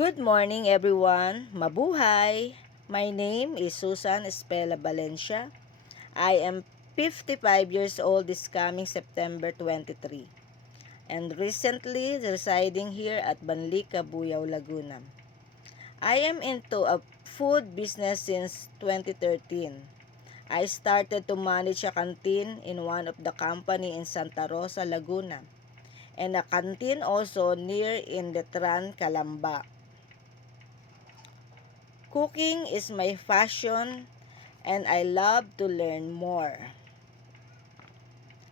Good morning everyone. Mabuhay. My name is Susan Espela Valencia. I am 55 years old this coming September 23 and recently residing here at Banlica, Buyao, Laguna. I am into a food business since 2013. I started to manage a canteen in one of the company in Santa Rosa, Laguna, and a canteen also near in Letran, Calamba. Cooking is my passion and I love to learn more.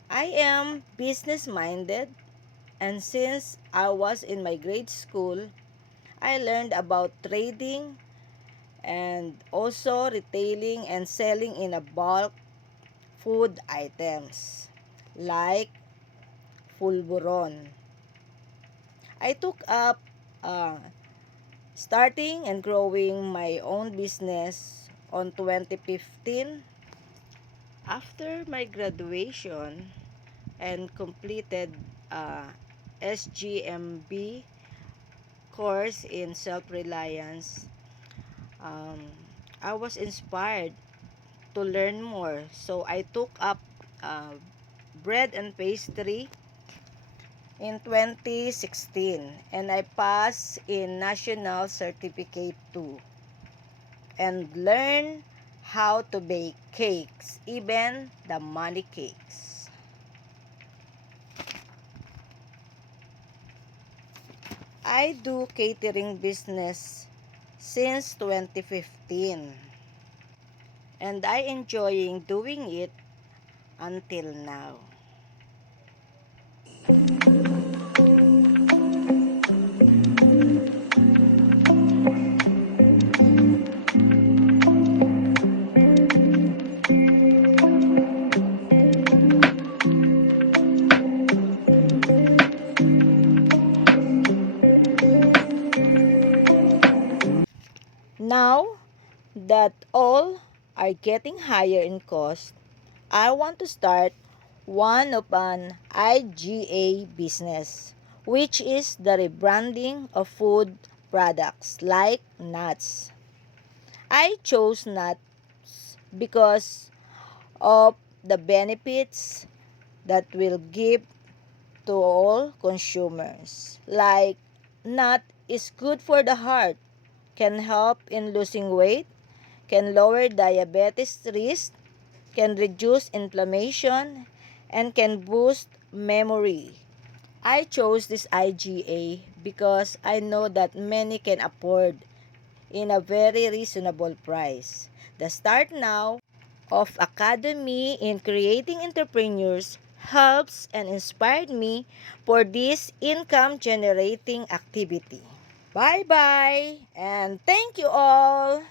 I am business-minded and since I was in my grade school, I learned about trading and also retailing and selling in a bulk food items like pulburon. I took up starting and growing my own business on 2015. After my graduation and completed SGMB course in self-reliance, um, I was inspired to learn more. So I took up bread and pastry in 2016 and I passed in National Certificate 2 and learn how to bake cakes, even the money cakes. I do catering business since 2015 and I enjoying doing it until now. Now that all are getting higher in cost, I want to start one of an IGA business, which is the rebranding of food products like nuts. I chose nuts because of the benefits that will give to all consumers. Like nut is good for the heart, can help in losing weight, can lower diabetes risk, can reduce inflammation, and can boost memory. I chose this IGA because I know that many can afford in a very reasonable price. The Start Now of Academy in Creating Entrepreneurs helps and inspired me for this income generating activity. Bye-bye and thank you all!